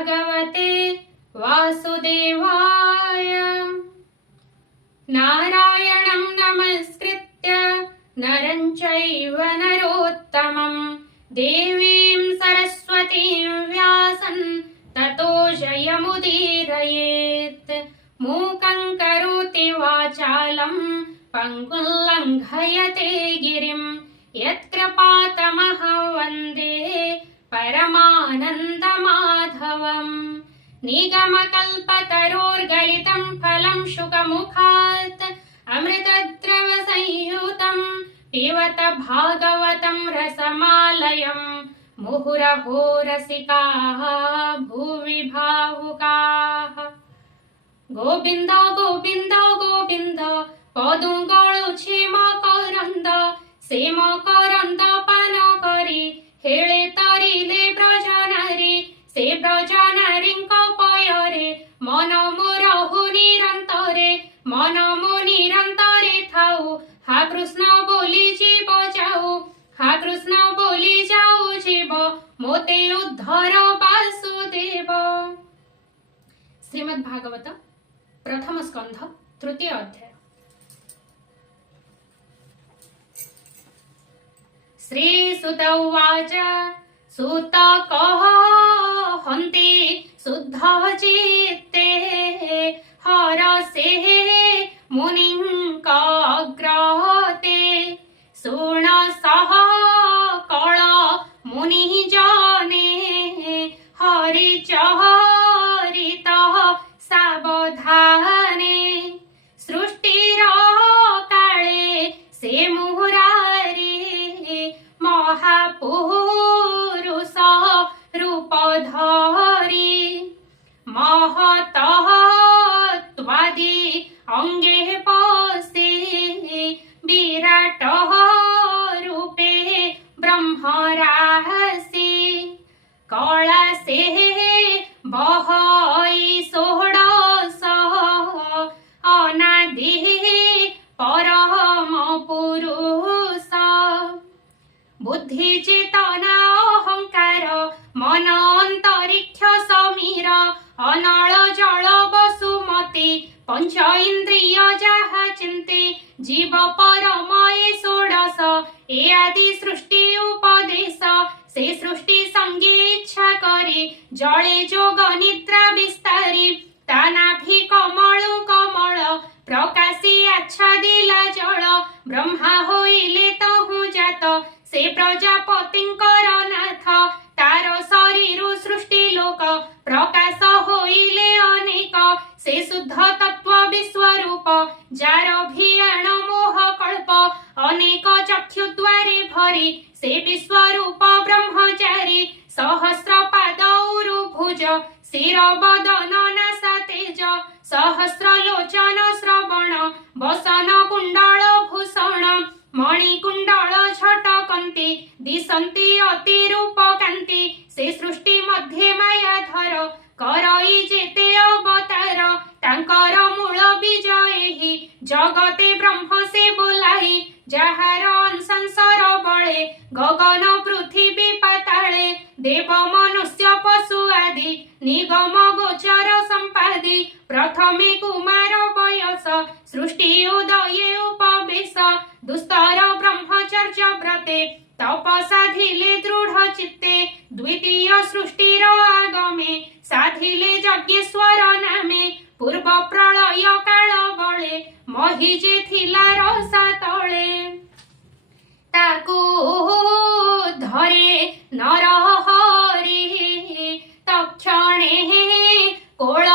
भगवते वासुदेवाय। नारायणं नमस्कृत्य नरं चैव नरोत्तमं देवीं सरस्वतीं व्यासं ततो जयमुदीरयेत्। मूकं करोति वाचालं पङ्गुं लङ्घयते गिरिं यत्कृपातमहं वन्दे परमानन्दमाधवम्। निगमकल्पतरोर्गलितं फलं शुकमुखात् अमृतद्रवसंयुतं पिबत भागवतं रसमालयं। मुहुरहो रसिकाः भुवि भावुकाः। गोविन्द गोविन्द गोविन्द पदुं गळुछि मकरन्द। से मकरन्द पान करि हेळे तरिले ब्रजनारी। से ब्रजनारीଙ୍କ पୟରେ मन मोर हो निरन्तरे। मन मो निरन्तरे थाउ हा कृष्ण बोली जीव जाऊ। हा कृष्ण बोली जाऊ जीव मोते उद्धर वासुदेव। श्रीमद् भागवत प्रथम स्कंध तृतीय अध्याय। श्रीसुत उवाच सुत कहन्ति शुद्धचित्ते हरसे मुनिङ्कग्रहते। शृण सकल मुनिजने हरिचरित सावधाने। सृष्टिर काले से मुरारी महापुरुष रूप धरी। महतत्वादि अंगे पशि विराट रूपे ब्रह्मराशि। कलासे बहै षोडश अनादि परम पुरुष। बुद्धि चेतना अहंकार मन अंतरिक्ष समीर। अनल जल वसुमती पंच इंद्रिय जहा चिंते। जीव परमये षोडश ए आदि सृष्टि उपदेश। से सृष्टि संगे इच्छा करे जले जोग निद्रा विस्तारी। तानाभि कमल कमल प्रकाशी आच्छादिला जल। ब्रह्मा होइले तहु जात से प्रजापतिंकर नाथ। तार शरीर सृष्टि लोक प्रकाश होइले अनेक। से शुद्ध तत्व विश्वरूप जार भियाण मोह कल्प। अनेक चक्षु द्वारे भरी से विश्वरूप ब्रह्मचारी। सहस्र पाद उरुभुज शिर बदन नासा तेज। सहस्र लोचन श्रवण वसन कुंडल भूषण। मणिकुंडल झटकन्ति दिशन्ति अतिरूपकान्ति। से सृष्टि मध्ये मायाधर करई जेते अवतार। तांकर मूल विजयहि जगते ब्रह्म से बोलाई। जाहार संसार बळे गगन पृथ्वी पाताळे। देव मनुष्य पशु आदि निगम गोचर संपादि। प्रथमे कुमार वयस सृष्टि उदये उपवेश। दुस्तर ब्रह्मचर्य व्रते तप साधिले दृढ़ चित्ते। द्वितीय सृष्टिर आगमे साधिले यज्ञेश्वर नामे। पूर्व प्रलय काल बळे महिजे थिला रसा तळे। ताकू धरे नर हरि तक्षणे कोल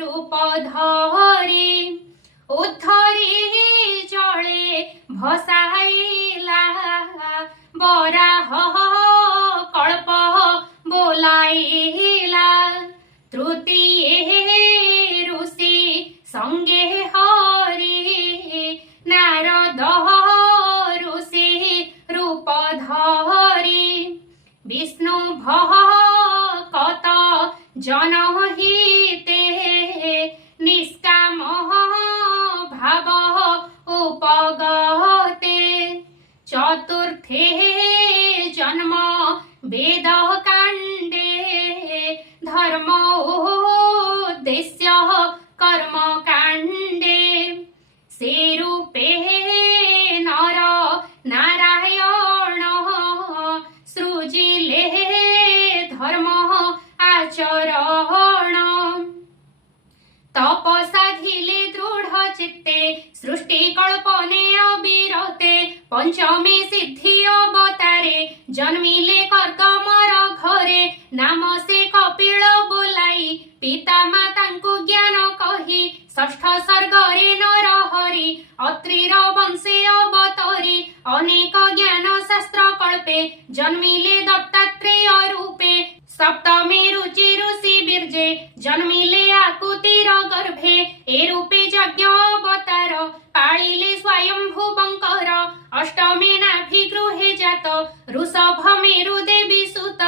रूप धरी। उद्धरी जले भसाइला बराह कल्प बोलाइला। तृतीये ऋषि संगे हरि नारद ऋषि रूप धरी। विष्णु भक्त जनहिते निष्काम भाव उपगते। चतुर्थे जन्म वेद कांडे धर्म पंचमे सिद्धि अवतारे जन्मिले कर्दमर घरे नाम से कपिल बोलाई पिता मातांकु ज्ञान कही षष्ठ सर्गरे नर हरि अत्रिर वंशे अवतरी अनेक ज्ञान शास्त्र कल्पे जन्मिले दत्तात्रेय रूपे सप्तमे रुचि ऋषि बीर्जे जन्मिले आकुतिर गर्भे ए रूपे यज्ञ अवतार पाळिले स्वयंभू बंकर अष्टमे नाभि गृहे जात ऋषभ मेरु देवी सुत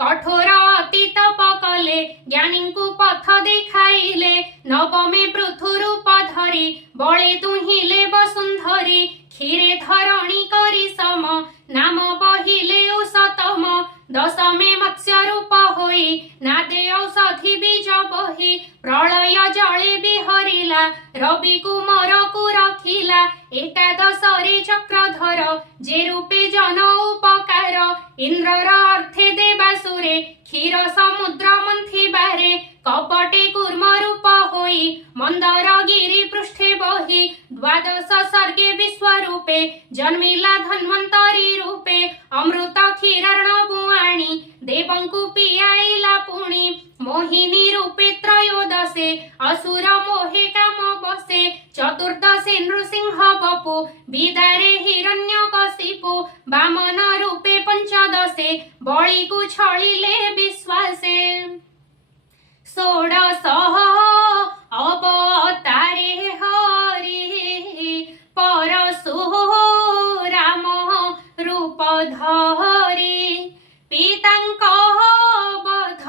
कठोर अति तप कले ज्ञानीଙ୍କୁ पथ देखाइले नवमे पृथु रूप धरी बळे दुहिले वसुंधरी क्षीरे धरणी करी सम नाम बहिले उषतम दशमे मत्स्य रूप होई नादे औषधि बीज बही प्रलय जळे बिहरिला रवि कुमार को रखिला एकादशरे चक्रधर जे रूपे जन उपकार इंद्रर अर्थे देवासुरे क्षीर समुद्र मंथिबारे कपटे कूर्म रूप होई मंदर गिरि पृष्ठे बही द्वादश सर्गे विश्वरूपे जन्मिला धन्वंतरी रूपे अमृत क्षीरार्णवुआणी देवंकु पियाइला पुणी मोहिनी रूपे त्रयोदशे असुर मोहे काम बसे चतुर्दशे नृसिंह बपु बिदारे हिरण्यकशिपु वामन रूपे पंचदशे बळिकु छळिले विश्वासे षोडश अवतारे हरि परशुराम रूप धरि पितांक बध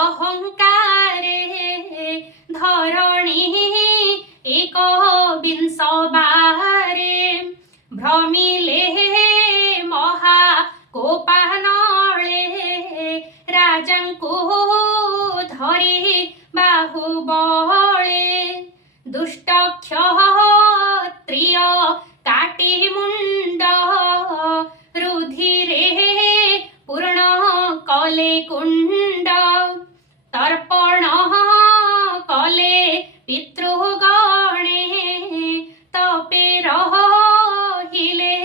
अहंकारे धरणी एक विंश बारे भ्रमिले महा कोपानले राजांकु धरि बाहुबले दुष्ट क्षत्रिय काटी मुंड रुधिरे पूर्ण कले कुंड तर्पण कले पितृगणे तपे रहिले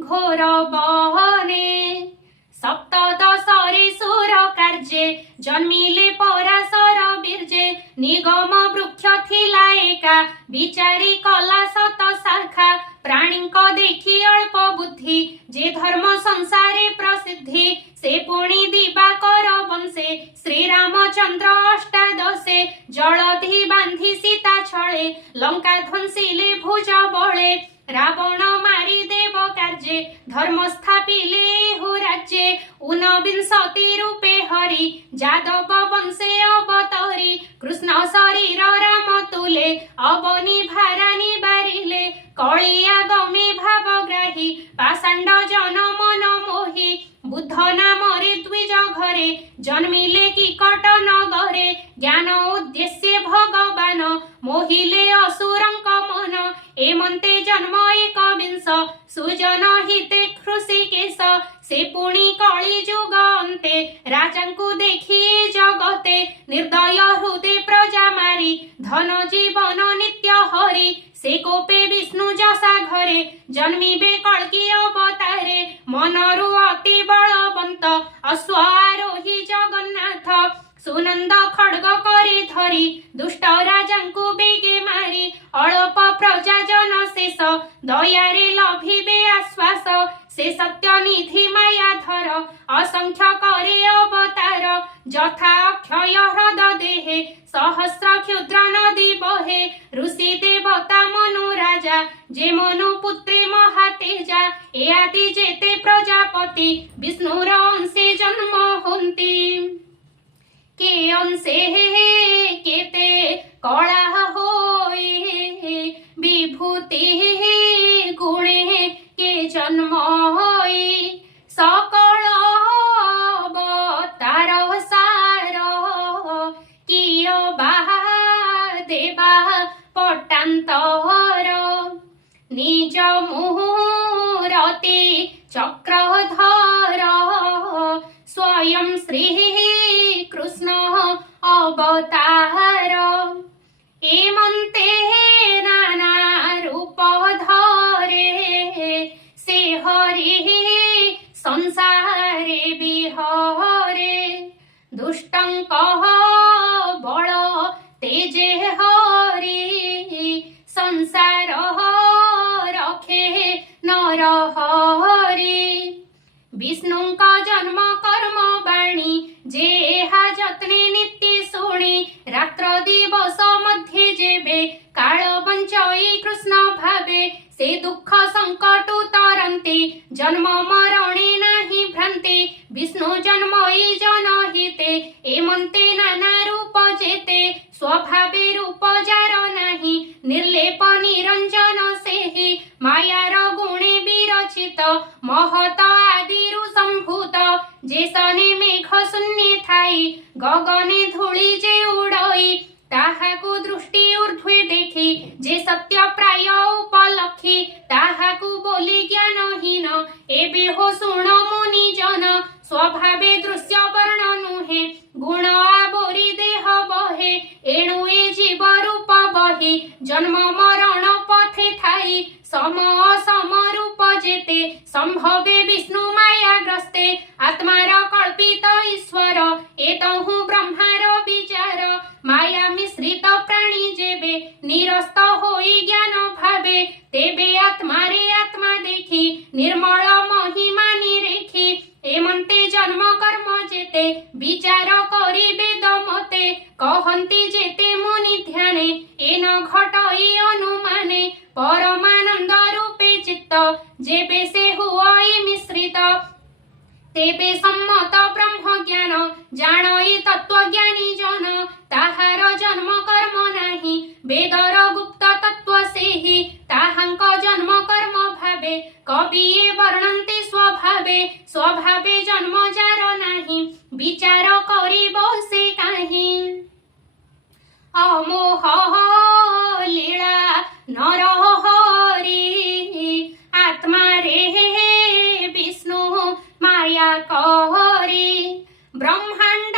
घोर बने सप्तदशरे सुर कार्ये जन्मिले पराशर बीर्जे निगम वृक्ष थिला एका विचारी कला सत शाखा प्राणीक देखी अल्प बुद्धि जे धर्म संसारे प्रसिद्धि से पुणी दिवाकर वंशे श्रीरामचंद्र अष्टादशे जलधि बांधि सीता छळे लंका ध्वंसिले भुज बळे रावण मारी देव कार्ये धर्म स्थापिले हो राज्ये ऊनविंशति रूपे हरि जादव वंशे अवतरी कृष्ण शरीर राम तुले अवनि भारानि बारिले कलिया गमे भावग्राही पाषाण्ड जन मन मोही बुद्ध नामरे द्विज घरे जन्मिले किकट नगरे ज्ञान उद्देश्य भगवान मोहिले असुरंक मन एमंते जन्म एक विंश सुजन हिते हृषिकेश से पुणी कଳି जुग अन्ते राजांकु देखिए जगते निर्दय हृदय प्रजा मारी धन जीवन नित्य हरि से कोपे विष्णु जसा घरे जन्मिबे कल्कि अवतारे मनरु अति बलवंत अश्वारोही जगन्नाथ सुनंद खड्ग करी धरी दुष्ट राजांकु बेगे मारी अल्प प्रजा जन शेष दयारे लभिबे आश्वास से सत्य निधि मायाधर असंख्य करे अवतार यथा अक्षय ह्रद देहे सहस्र क्षुद्र नदी बहे ऋषि देवता मनु राजा जे मनु पुत्रे महातेजा ए आदि जेते प्रजापति विष्णुर अंशे जन्म होन्ति के अंशे केते कला होई विभूति गुणे के जन्म होई सकल अवतार सार किय बाहा देवा पट्टान्तर निज मुहूर्ते चक्रधर स्वयं श्री कृष्ण अवतार एमंते नाना रूप धरे दुष्टं कह बल तेजे हरि संसार रखे नर हरि विष्णु का जन्म कर्म बाणी जेहा जत्ने नित्य शुणी रात्र दिवस मध्य जेबे काल बंचई कृष्ण भावे से दुख संकट तरंती जन्म मरणे नाही भ्रांति विष्णु जन्मई जनहिते एमंते नाना रूप जेते स्वभावे रूप जार नाही निर्लेप निरंजन सेहि मायार गुणे विरचित महत आदिरु संभूत जे सने मेघ शून्य थाई गगने धूଳି जे उड़ई ताहाकु दृष्टि ऊर्ध्वे देखी जे सत्य प्राय उपलक्षी ताहाकु बोली ज्ञानहीन एबे हो शुण मुनि जन स्वभावे दृश्य वर्ण नुहे गुण आबोरी देह बहे एणु ए जीव रूप बहे जन्म मरण पथे थाई सम असम रूप जेते संभवे विष्णु माया ग्रस्ते आत्मार कल्पित ईश्वर एतहु ब्रह्मार विचार माया मिश्रित प्राणी जेबे निरस्त होई ज्ञान भावे तेबे आत्मारे आत्मा देखी निर्मल महिमा निरेखी एमंते जन्म कर्म जेते विचार करी वेद मते कहंती जेते मुनि ध्याने एन घटई अनुमाने परमानंद रूपे चित्त जेबे से हुई मिश्रित तेबे सम्मत ब्रह्म ज्ञान जानई तत्वज्ञानी जन ताहार जन्म कर्म नाही वेदर गुप्त तत्व सेहि ताहांक जन्म कर्म भावे कविये वर्णन्ते स्वभावे स्वभावे जन्म जार नाही विचार करिब से काहि अमोह लीला नर हरि आत्मा रे विष्णु माया कहरी ब्रह्मांड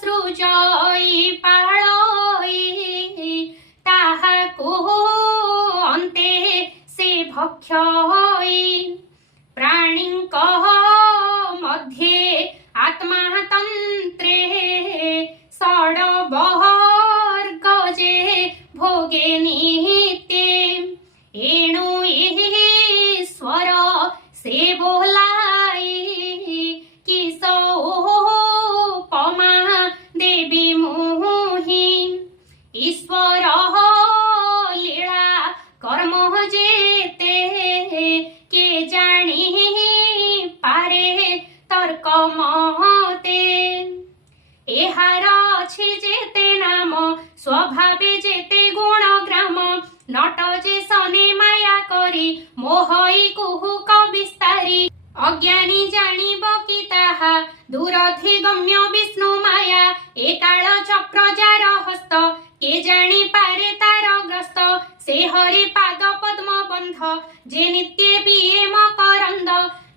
सृजई पाळई ताहाकु अन्ते से भक्षई प्राणिंक मध्ये आत्मा तंत्रे षड्वर्ग जे भोगे नित्ये एणु ईश्वर से बोलाई किसो पमा देवी मोहि ईश्वर लीला कर्म जेते के जानी पारे तर्क मते एहार अछि जेते नाम स्वभावे जेते गुण ग्राम नट जे सने माया करी मोहई कुहुक विस्तारी अज्ञानी जानिब कि ताहा दूरधि गम्य विष्णु माया एकाल चक्र जार हस्त के जानी पारे तार ग्रस्त से हरि पाद पद्म बंध जे नित्य पिए मकरंद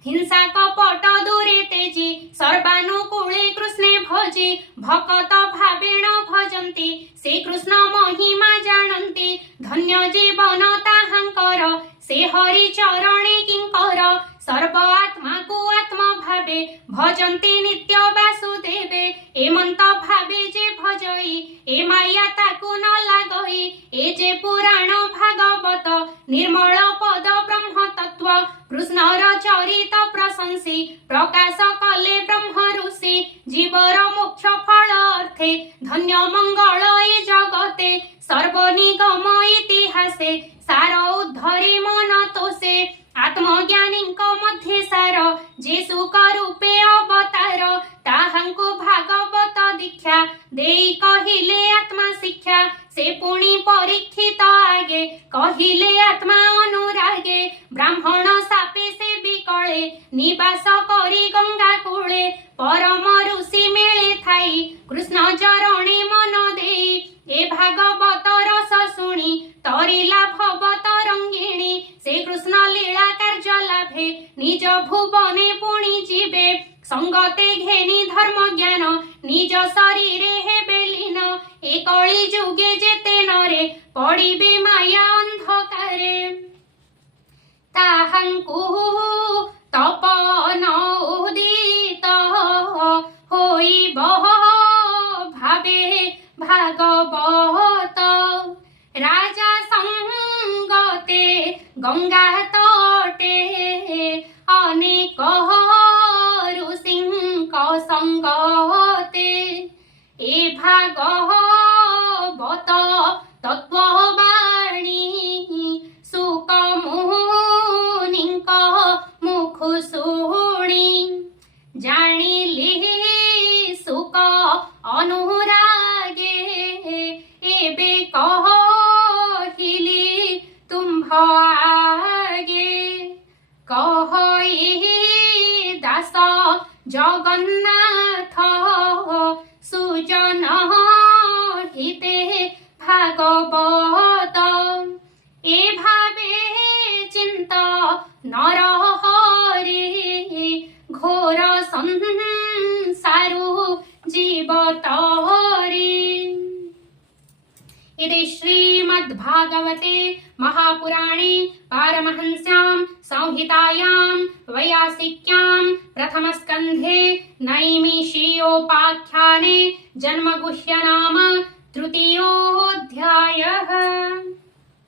हिंसा कपट दूरे तेजी सर्वानुकूले कृष्णे भजी भकत भावेण भजन्ति से कृष्ण महिमा जानन्ति धन्य जीवन ताहांकर से हरि चरणे किंकर सर्व आत्मा को आत्मा भावे भजन्ति नित्य वासुदेवे एमंत भावे जे भजई ए माया ताकु न लागई ए जे पुराण भागवत निर्मल पद ब्रह्म तत्व कृष्णर चरित प्रशंसी प्रकाश कले ब्रह्म ऋषि जीवर मोक्ष फल अर्थे धन्य मंगल ए जगते सर्वनिगम इतिहासे सार उद्धरे मन तोषे आत्मज्ञानीଙ୍କ मध्ये सार जे सुख रूपे अवतार ताहांकु भागवत दीक्षा देई कहिले आत्मा शिक्षा से पुणी परीक्षित आगे कहिले आत्मा अनुरागे ब्राह्मण सापे से विकळे निवास करी गंगा कूळे परम ऋषि मेळे थाई कृष्ण चरणे मन देई ए भागवत रस शुणी तरिला भव तरंगिणी से कृष्ण लीला कार्य लाभे निज भुवने पुणी जीवे संगते घेनी धर्म ज्ञान निज शरीरे हेबे लीन ए कଳି जुगे जेते नरे पड़िबे माया अंधकारे ताहांकु तपन उदित होई बह भागवत राजा संगते गंगा तटे अनेक ऋषिंक संगते ए भागवत तत्ववाणी सुक मुनिंक मुख शुणी जानिले सुक अनुरागे एबे कहिली तुम्भ आगे कहि दास जगन्नाथ सुजन हिते भागवत ए भावे चिंत नर हरि घोर संसारु जीवतरि। इति श्रीमद्भागवते महापुराणे पारमहंस्यां संहितायां वैयासिक्यां प्रथमस्कन्धे नैमिषीयोपाख्याने जन्मगुह्य नाम तृतीयोऽध्यायः।